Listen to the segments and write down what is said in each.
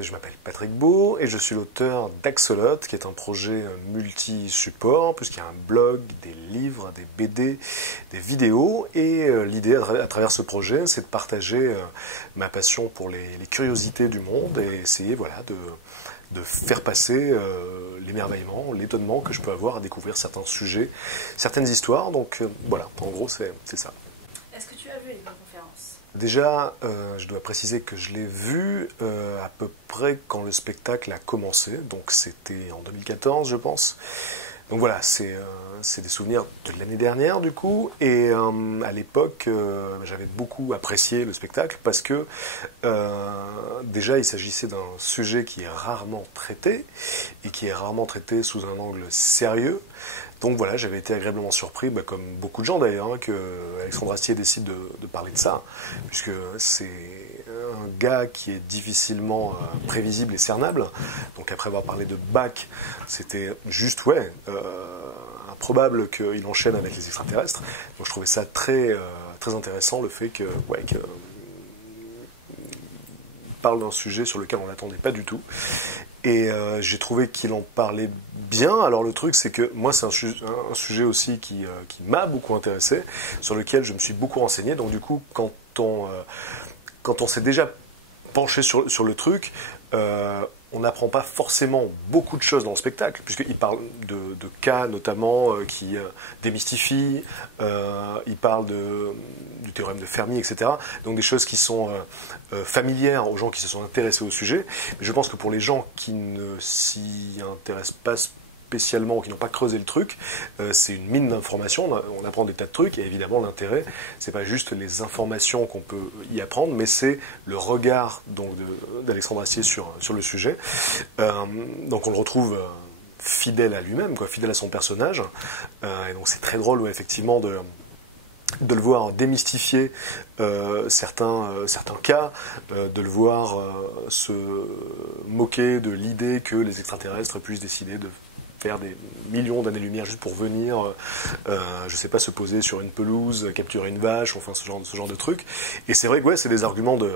Je m'appelle Patrick Beau et je suis l'auteur d'Axolot, qui est un projet multi-support, puisqu'il y a un blog, des livres, des BD, des vidéos. Et l'idée à travers ce projet, c'est de partager ma passion pour les curiosités du monde et essayer de faire passer l'émerveillement, l'étonnement que je peux avoir à découvrir certains sujets, certaines histoires. Donc voilà, en gros, c'est ça. Est-ce que tu as vu les conférences ? Déjà, je dois préciser que je l'ai vu à peu près quand le spectacle a commencé, donc c'était en 2014 je pense. Donc voilà, c'est des souvenirs de l'année dernière du coup, et à l'époque j'avais beaucoup apprécié le spectacle parce que déjà il s'agissait d'un sujet qui est rarement traité, et qui est rarement traité sous un angle sérieux. Donc voilà, j'avais été agréablement surpris, comme beaucoup de gens d'ailleurs, que Alexandre Astier décide de parler de ça, puisque c'est un gars qui est difficilement prévisible et cernable. Donc après avoir parlé de Bach, c'était juste, improbable qu'il enchaîne avec les extraterrestres. Donc je trouvais ça très intéressant, le fait qu'il parle d'un sujet sur lequel on n'attendait pas du tout. Et j'ai trouvé qu'il en parlait bien. Alors le truc, c'est que moi, c'est un sujet aussi qui m'a beaucoup intéressé, sur lequel je me suis beaucoup renseigné. Donc du coup, quand on s'est déjà penché sur le truc, on n'apprend pas forcément beaucoup de choses dans le spectacle, puisqu'il parle de cas notamment qui démystifient, il parle du théorème de Fermi, etc. Donc des choses qui sont familières aux gens qui se sont intéressés au sujet. Mais je pense que pour les gens qui ne s'y intéressent pas spécialement ou qui n'ont pas creusé le truc, c'est une mine d'informations, on apprend des tas de trucs, et évidemment l'intérêt, c'est pas juste les informations qu'on peut y apprendre, mais c'est le regard d'Alexandre Astier sur le sujet. Donc on le retrouve fidèle à lui-même, fidèle à son personnage, et donc c'est très drôle, effectivement, de le voir démystifier certains cas, de le voir se moquer de l'idée que les extraterrestres puissent décider de faire des millions d'années-lumière juste pour venir, je sais pas, se poser sur une pelouse, capturer une vache, enfin ce genre de truc. Et c'est vrai que c'est des arguments de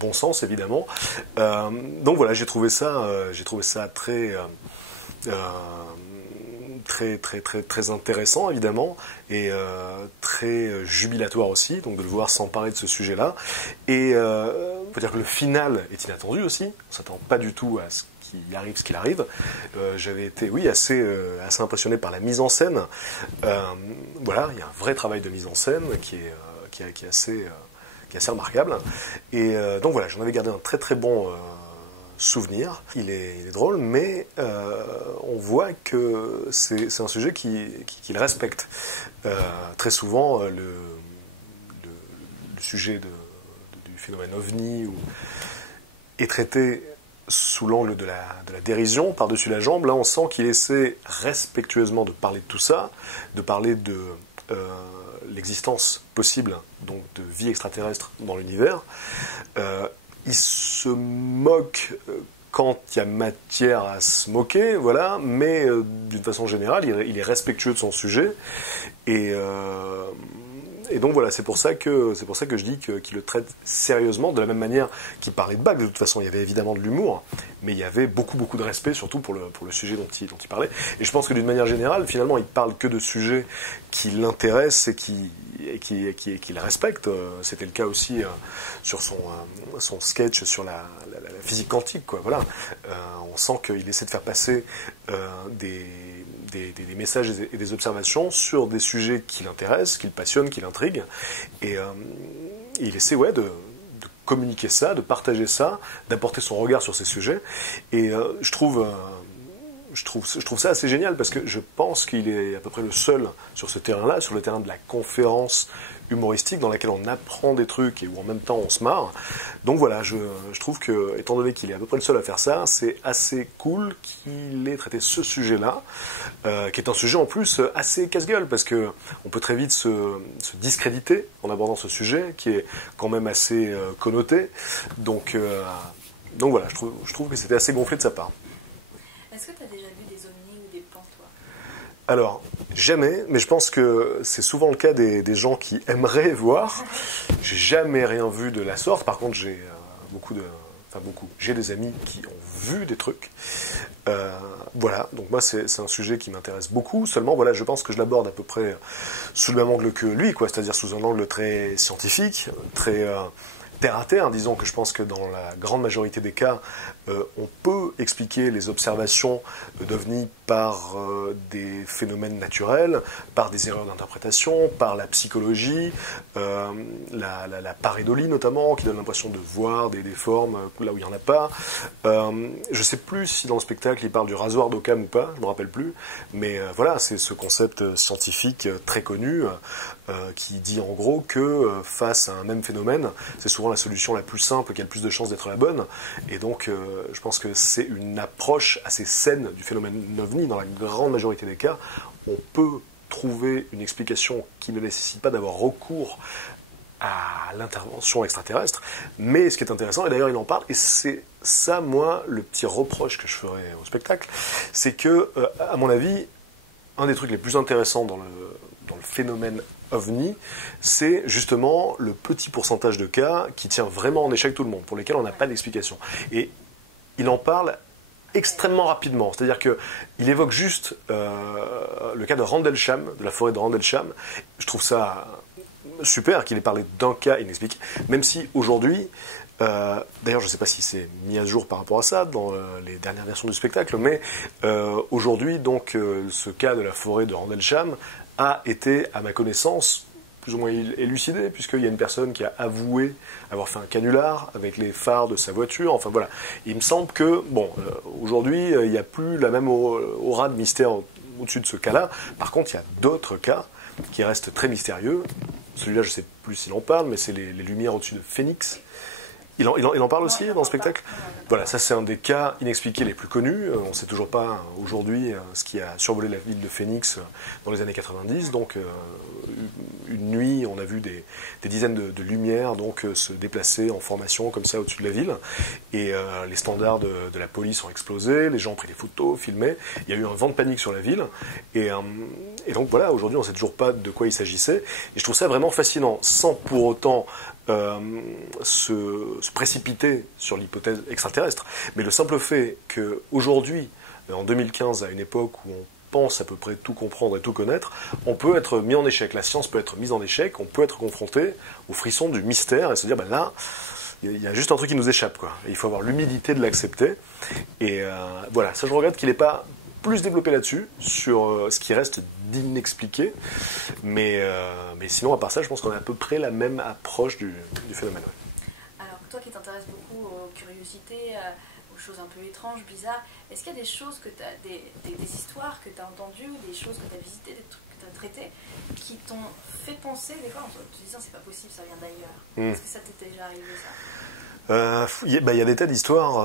bon sens, évidemment. Donc voilà, j'ai trouvé ça très intéressant, évidemment, et très jubilatoire aussi, donc de le voir s'emparer de ce sujet-là. Et on peut dire que le final est inattendu aussi, on ne s'attend pas du tout à ce qu'il arrive ce qu'il arrive. J'avais été, assez impressionné par la mise en scène. Voilà, il y a un vrai travail de mise en scène qui est assez remarquable. Et donc voilà, j'en avais gardé un très très bon souvenir. Il est drôle, mais on voit que c'est un sujet qu'il respecte. Très souvent, le sujet du phénomène OVNI est traité sous l'angle de la dérision, par-dessus la jambe. Là, on sent qu'il essaie respectueusement de parler de tout ça, de parler de l'existence possible, donc de vie extraterrestre dans l'univers. Il se moque quand il y a matière à se moquer, voilà, mais d'une façon générale, il est respectueux de son sujet, et donc voilà, c'est pour ça que je dis qu'il le traite sérieusement, de la même manière qu'il parlait de Bach. De toute façon, il y avait évidemment de l'humour, mais il y avait beaucoup de respect, surtout pour le sujet dont il parlait. Et je pense que d'une manière générale, finalement, il parle que de sujets qui l'intéressent et qu'il respecte. C'était le cas aussi sur son sketch sur la physique quantique, voilà. On sent qu'il essaie de faire passer des messages et des observations sur des sujets qui l'intéressent, qui le passionnent, qui l'intriguent, et il essaie de communiquer ça, de partager ça, d'apporter son regard sur ces sujets, et je trouve ça assez génial, parce que je pense qu'il est à peu près le seul sur ce terrain-là, sur le terrain de la conférence humoristique, dans laquelle on apprend des trucs et où en même temps on se marre. Donc voilà, je trouve que, étant donné qu'il est à peu près le seul à faire ça, c'est assez cool qu'il ait traité ce sujet-là, qui est un sujet en plus assez casse-gueule, parce que on peut très vite se discréditer en abordant ce sujet, qui est quand même assez connoté. Donc voilà, je trouve que c'était assez gonflé de sa part. Est-ce que tu as déjà vu des ovnis ou des plans, toi ? Alors, jamais, mais je pense que c'est souvent le cas des gens qui aimeraient voir. J'ai jamais rien vu de la sorte. Par contre, j'ai beaucoup de enfin beaucoup, j'ai des amis qui ont vu des trucs. Voilà, donc moi c'est un sujet qui m'intéresse beaucoup, seulement voilà, je pense que je l'aborde à peu près sous le même angle que lui, quoi, c'est-à-dire sous un angle très scientifique, très terre à terre. Disons que je pense que dans la grande majorité des cas, on peut expliquer les observations d'OVNI par des phénomènes naturels, par des erreurs d'interprétation, par la psychologie, la pareidolie notamment, qui donne l'impression de voir des formes là où il n'y en a pas. Je ne sais plus si dans le spectacle il parle du rasoir d'Occam ou pas, je ne me rappelle plus, mais voilà, c'est ce concept scientifique très connu qui dit en gros que face à un même phénomène, c'est souvent la solution la plus simple qui a le plus de chances d'être la bonne, et donc je pense que c'est une approche assez saine du phénomène OVNI. Dans la grande majorité des cas, on peut trouver une explication qui ne nécessite pas d'avoir recours à l'intervention extraterrestre, mais ce qui est intéressant, et d'ailleurs il en parle, et c'est ça, moi, le petit reproche que je ferais au spectacle, c'est que, à mon avis, un des trucs les plus intéressants dans le phénomène OVNI, c'est justement le petit pourcentage de cas qui tient vraiment en échec tout le monde, pour lesquels on n'a pas d'explication. Et il en parle extrêmement rapidement, c'est-à-dire qu'il évoque juste le cas de Rendlesham, de la forêt de Rendlesham. Je trouve ça super qu'il ait parlé d'un cas inexpliqué, même si aujourd'hui, d'ailleurs je ne sais pas si c'est mis à jour par rapport à ça dans les dernières versions du spectacle, mais aujourd'hui donc ce cas de la forêt de Rendlesham a été, à ma connaissance, plus ou moins élucidé, puisqu'il y a une personne qui a avoué avoir fait un canular avec les phares de sa voiture. Enfin voilà, il me semble que, bon, aujourd'hui, il n'y a plus la même aura de mystère au-dessus de ce cas-là. Par contre, il y a d'autres cas qui restent très mystérieux. Celui-là, je ne sais plus s'il en parle, mais c'est les lumières au-dessus de Phoenix. Il en parle aussi dans le spectacle. Voilà, ça c'est un des cas inexpliqués les plus connus. On ne sait toujours pas aujourd'hui ce qui a survolé la ville de Phoenix dans les années 90. Donc une nuit, on a vu des dizaines de lumières donc se déplacer en formation comme ça au-dessus de la ville. Et les standards de la police ont explosé, les gens ont pris des photos, filmé. Il y a eu un vent de panique sur la ville. Et donc voilà, aujourd'hui on ne sait toujours pas de quoi il s'agissait. Et je trouve ça vraiment fascinant, sans pour autant se précipiter sur l'hypothèse extraterrestre. Mais le simple fait qu'aujourd'hui, en 2015, à une époque où on pense à peu près tout comprendre et tout connaître, on peut être mis en échec. La science peut être mise en échec, on peut être confronté au frisson du mystère et se dire, ben là, il y a juste un truc qui nous échappe, quoi. Et il faut avoir l'humilité de l'accepter. Et voilà, ça je regrette qu'il n'ait pas plus développé là-dessus, sur ce qui reste d'inexpliqué. Mais sinon, à part ça, je pense qu'on a à peu près la même approche du phénomène. Alors, toi qui t'intéresses beaucoup aux curiosités, aux choses un peu étranges, bizarres, est-ce qu'il y a des choses que tu as, des histoires que tu as entendues, des choses que tu as visitées, des trucs que tu as traités, qui t'ont fait penser, des fois, en te disant c'est pas possible, ça vient d'ailleurs. Est-ce que ça t'est déjà arrivé, ça? Il y a des tas d'histoires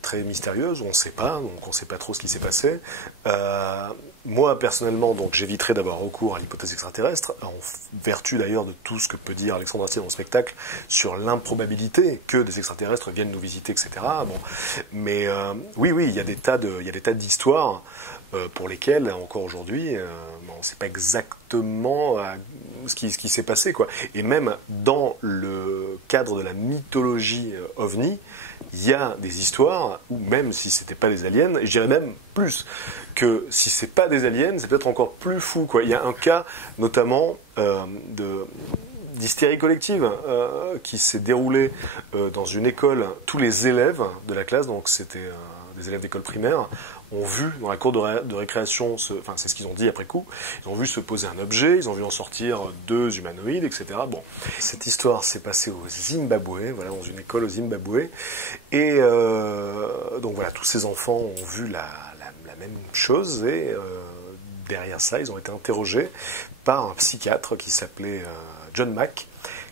très mystérieuses, on ne sait pas, donc on ne sait pas trop ce qui s'est passé. Moi, personnellement, donc j'éviterai d'avoir recours à l'hypothèse extraterrestre, en vertu d'ailleurs de tout ce que peut dire Alexandre Astier dans le spectacle sur l'improbabilité que des extraterrestres viennent nous visiter, etc. Bon. Mais oui, il y a des tas d'histoires pour lesquelles, encore aujourd'hui, on ne sait pas exactement ce qui s'est passé, quoi. Et même dans le cadre de la mythologie OVNI, il y a des histoires où même si c'était pas des aliens, et je dirais même plus que si c'est pas des aliens, c'est peut-être encore plus fou, quoi. Il y a un cas notamment d'hystérie collective qui s'est déroulé dans une école. Tous les élèves de la classe, donc c'était des élèves d'école primaire, ont vu dans la cour de récréation, enfin c'est ce qu'ils ont dit après coup, ils ont vu se poser un objet, ils ont vu en sortir deux humanoïdes, etc. Bon, cette histoire s'est passée au Zimbabwe, voilà, dans une école au Zimbabwe, et donc voilà, tous ces enfants ont vu la même chose, et derrière ça, ils ont été interrogés par un psychiatre qui s'appelait John Mack,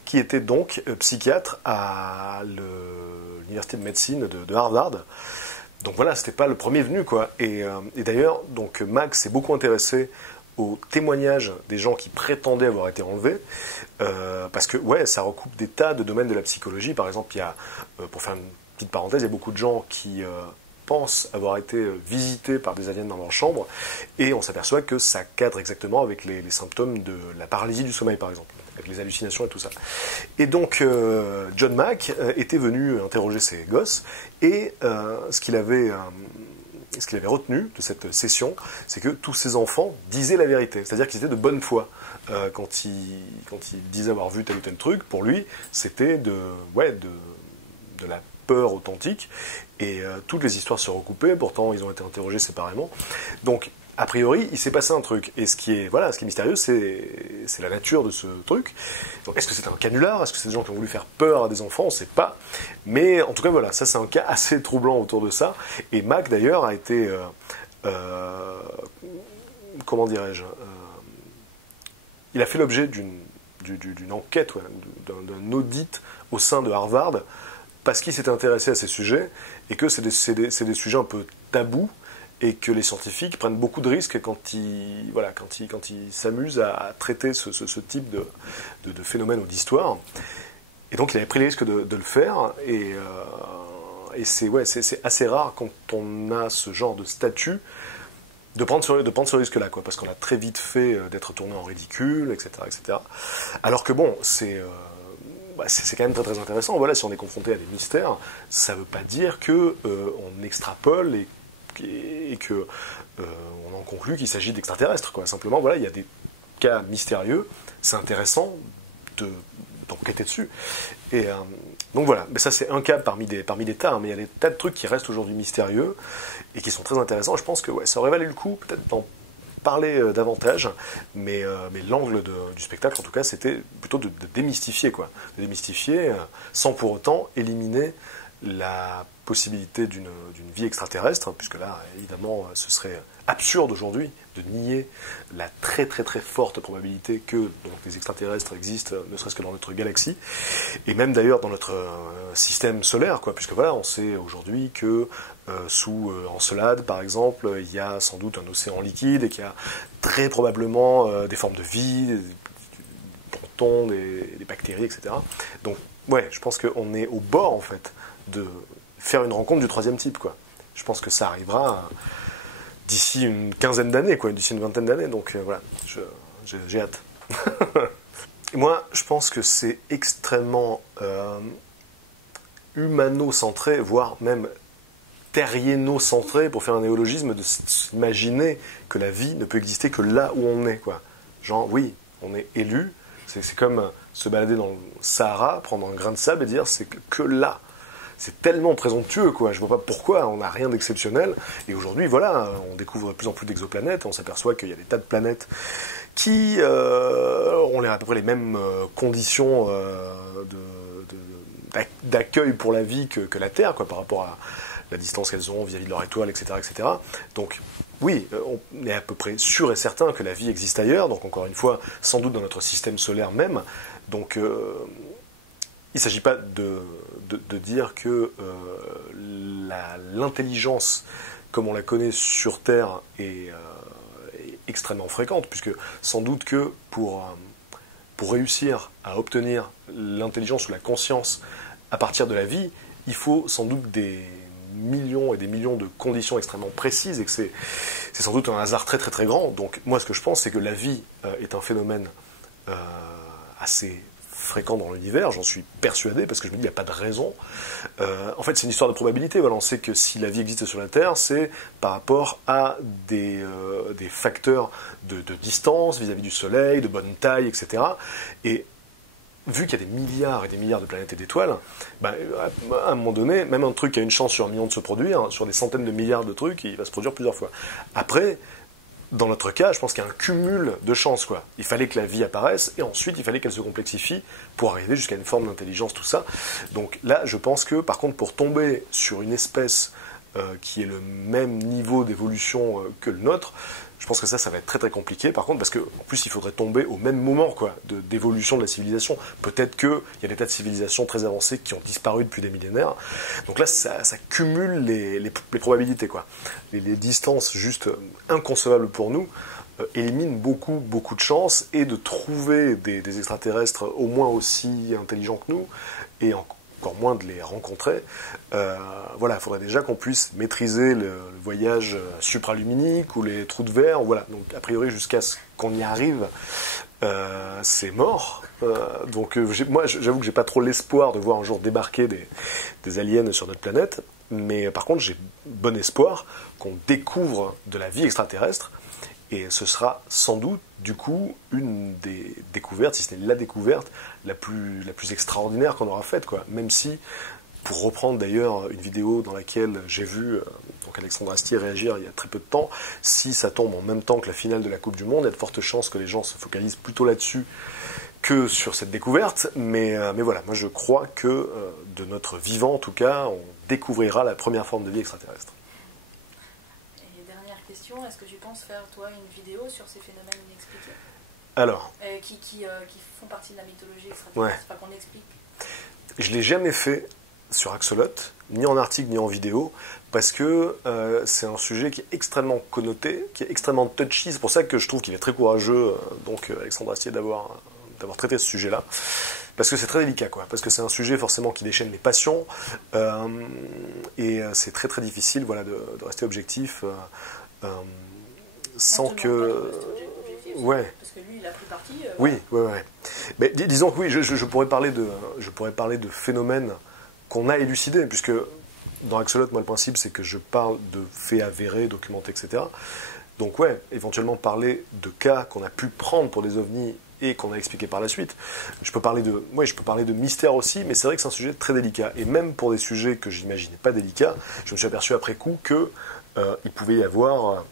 qui était donc psychiatre à l'université de médecine de Harvard. Donc voilà, c'était pas le premier venu, quoi. Et d'ailleurs, donc Max s'est beaucoup intéressé aux témoignages des gens qui prétendaient avoir été enlevés, parce que ouais, ça recoupe des tas de domaines de la psychologie. Par exemple, il y a, pour faire une petite parenthèse, il y a beaucoup de gens qui pensent avoir été visités par des aliens dans leur chambre, et on s'aperçoit que ça cadre exactement avec les symptômes de la paralysie du sommeil, par exemple. avec les hallucinations et tout ça. Et donc, John Mack était venu interroger ces gosses, et ce qu'il avait retenu de cette session, c'est que tous ces enfants disaient la vérité, c'est-à-dire qu'ils étaient de bonne foi. Quand il disait avoir vu tel ou tel truc, pour lui, c'était de la peur authentique, et toutes les histoires se recoupaient, pourtant ils ont été interrogés séparément. Donc, a priori, il s'est passé un truc, et ce qui est mystérieux, c'est la nature de ce truc. Donc, est-ce que c'est un canular? Est-ce que c'est des gens qui ont voulu faire peur à des enfants? On ne sait pas. Mais en tout cas, voilà, ça c'est un cas assez troublant autour de ça. Et Mack, d'ailleurs, a été... comment dirais-je il a fait l'objet d'une enquête, d'un audit au sein de Harvard, parce qu'il s'était intéressé à ces sujets, et que c'est des sujets un peu tabous, et que les scientifiques prennent beaucoup de risques quand ils s'amusent à traiter ce type de phénomène ou d'histoire. Et donc il avait pris le risque de le faire, et c'est assez rare quand on a ce genre de statut, de prendre ce risque-là, quoi, parce qu'on a très vite fait d'être tourné en ridicule, etc., etc. Alors que bon, c'est quand même très très intéressant. Voilà, si on est confronté à des mystères, ça ne veut pas dire que on extrapole et que on en conclut qu'il s'agit d'extraterrestres, quoi. Simplement, voilà, il y a des cas mystérieux, c'est intéressant d'enquêter dessus. Et donc voilà, mais ça c'est un cas parmi des tas, hein, mais il y a des tas de trucs qui restent aujourd'hui mystérieux et qui sont très intéressants. Je pense que ça aurait valu le coup peut-être d'en parler davantage, mais l'angle du spectacle en tout cas c'était plutôt de démystifier, quoi, de démystifier sans pour autant éliminer la possibilité d'une vie extraterrestre, puisque là évidemment ce serait absurde aujourd'hui de nier la très très très forte probabilité que donc, des extraterrestres existent, ne serait-ce que dans notre galaxie, et même d'ailleurs dans notre système solaire, quoi, puisque voilà, on sait aujourd'hui que sous Encelade, par exemple, il y a sans doute un océan liquide et qu'il y a très probablement des formes de vie, des planctons, des bactéries, etc. Donc, ouais, je pense qu'on est au bord, en fait, de faire une rencontre du troisième type, quoi. Je pense que ça arrivera d'ici une quinzaine d'années, quoi, d'ici une vingtaine d'années, donc voilà, j'ai hâte. Moi, je pense que c'est extrêmement humano-centré, voire même terrieno-centré, pour faire un néologisme, de s'imaginer que la vie ne peut exister que là où on est, quoi. Genre, oui, on est élu, c'est comme se balader dans le Sahara, prendre un grain de sable et dire c'est que là. C'est tellement présomptueux, quoi. Je vois pas pourquoi, on n'a rien d'exceptionnel. Et aujourd'hui, voilà, on découvre de plus en plus d'exoplanètes, on s'aperçoit qu'il y a des tas de planètes qui ont à peu près les mêmes conditions d'accueil pour la vie que la Terre, quoi, par rapport à la distance qu'elles ont vis-à-vis de leur étoile, etc., etc. Donc, oui, on est à peu près sûr et certain que la vie existe ailleurs, donc encore une fois, sans doute dans notre système solaire même. Donc, il ne s'agit pas de dire que l'intelligence, comme on la connaît sur Terre, est extrêmement fréquente, puisque sans doute que pour réussir à obtenir l'intelligence ou la conscience à partir de la vie, il faut sans doute des millions et des millions de conditions extrêmement précises, et que c'est sans doute un hasard très très très grand. Donc moi ce que je pense, c'est que la vie est un phénomène assez fréquent dans l'univers, j'en suis persuadé, parce que je me dis, il n'y a pas de raison. En fait, c'est une histoire de probabilité. Voilà, on sait que si la vie existe sur la Terre, c'est par rapport à des facteurs de distance vis-à-vis du Soleil, de bonne taille, etc. Et vu qu'il y a des milliards et des milliards de planètes et d'étoiles, à un moment donné, même un truc qui a une chance sur 1 million de se produire, sur des centaines de milliards de trucs, il va se produire plusieurs fois. Après, dans notre cas, je pense qu'il y a un cumul de chances, quoi. Il fallait que la vie apparaisse, et ensuite il fallait qu'elle se complexifie pour arriver jusqu'à une forme d'intelligence, tout ça. Donc là, je pense que, par contre, pour tomber sur une espèce qui est le même niveau d'évolution que le nôtre, je pense que ça va être très très compliqué, par contre, parce qu'en plus il faudrait tomber au même moment, quoi, d'évolution de la civilisation. Peut-être qu'il y a des tas de civilisations très avancées qui ont disparu depuis des millénaires. Donc là, ça cumule les probabilités, quoi. Les distances juste inconcevables pour nous éliminent beaucoup de chances, et de trouver des extraterrestres au moins aussi intelligents que nous, et encore moins de les rencontrer. Voilà, il faudrait déjà qu'on puisse maîtriser le voyage supraluminique ou les trous de verre. Voilà, donc a priori jusqu'à ce qu'on y arrive, c'est mort. Moi, j'avoue que j'ai pas trop l'espoir de voir un jour débarquer des aliens sur notre planète. Mais par contre, j'ai bon espoir qu'on découvre de la vie extraterrestre. Et ce sera sans doute, du coup, une des découvertes, si ce n'est la découverte la plus extraordinaire qu'on aura faite, quoi. Même si, pour reprendre d'ailleurs une vidéo dans laquelle j'ai vu donc Alexandre Astier réagir il y a très peu de temps, si ça tombe en même temps que la finale de la Coupe du Monde, il y a de fortes chances que les gens se focalisent plutôt là-dessus que sur cette découverte. Mais voilà, moi je crois que de notre vivant, en tout cas, on découvrira la première forme de vie extraterrestre. Question, est-ce que tu penses faire, toi, une vidéo sur ces phénomènes inexpliqués Alors, qui font partie de la mythologie extraterrestre, ouais. Pas qu'on explique. Je ne l'ai jamais fait sur Axolot, ni en article, ni en vidéo, parce que c'est un sujet qui est extrêmement connoté, qui est extrêmement touchy. C'est pour ça que je trouve qu'il est très courageux, Alexandre Astier, d'avoir traité ce sujet-là. Parce que c'est très délicat, quoi. Parce que c'est un sujet forcément qui déchaîne les passions. Et c'est très très difficile, voilà, de rester objectif. Sans que... Ouais. Parce que lui, il a pris parti. Oui, ouais. Mais disons que oui, je pourrais parler de phénomènes qu'on a élucidés, puisque dans Axolot, moi, le principe, c'est que je parle de faits avérés, documentés, etc. Donc ouais, éventuellement parler de cas qu'on a pu prendre pour des ovnis et qu'on a expliqué par la suite. Je peux parler de mystère aussi, mais c'est vrai que c'est un sujet très délicat. Et même pour des sujets que j'imaginais pas délicats, je me suis aperçu après coup que il pouvait y avoir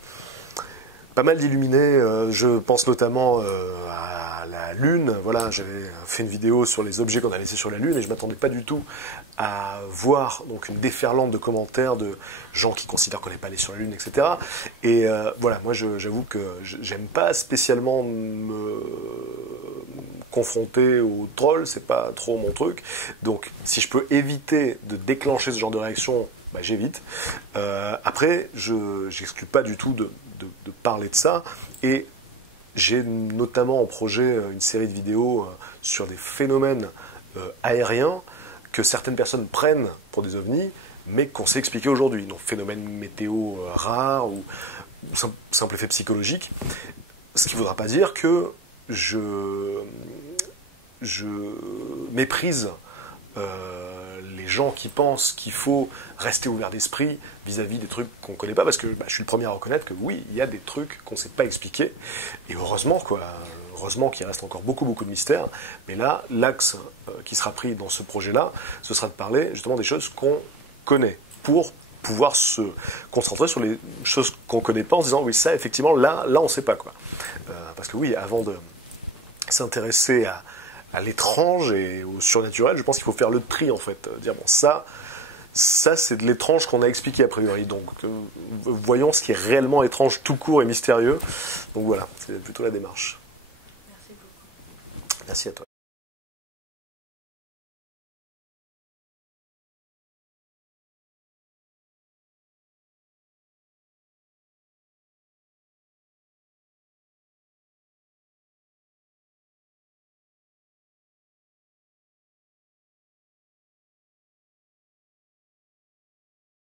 pas mal d'illuminés. Je pense notamment à la Lune. Voilà, j'avais fait une vidéo sur les objets qu'on a laissés sur la Lune et je m'attendais pas du tout à voir donc une déferlante de commentaires de gens qui considèrent qu'on n'est pas allé sur la Lune, etc. Et voilà, moi j'avoue que j'aime pas spécialement me confronter aux trolls, c'est pas trop mon truc. Donc si je peux éviter de déclencher ce genre de réaction, bah, j'évite. Après, j'exclus pas du tout de parler de ça. Et j'ai notamment en projet une série de vidéos sur des phénomènes aériens que certaines personnes prennent pour des ovnis, mais qu'on sait expliquer aujourd'hui. Donc phénomènes météo rares ou simple effet psychologique. Ce qui ne voudra pas dire que je méprise les gens qui pensent qu'il faut rester ouvert d'esprit vis-à-vis des trucs qu'on ne connaît pas, parce que je suis le premier à reconnaître que oui, il y a des trucs qu'on ne sait pas expliquer, et heureusement qu'il reste encore beaucoup de mystères, mais là, l'axe qui sera pris dans ce projet-là, ce sera de parler justement des choses qu'on connaît, pour pouvoir se concentrer sur les choses qu'on ne connaît pas en se disant oui, ça effectivement, là on ne sait pas, quoi. Parce que oui, avant de s'intéresser à l'étrange et au surnaturel, je pense qu'il faut faire le tri, en fait. Dire, bon, ça c'est de l'étrange qu'on a expliqué a priori. Donc, voyons ce qui est réellement étrange, tout court et mystérieux. Donc voilà, c'est plutôt la démarche. Merci beaucoup. Merci à toi.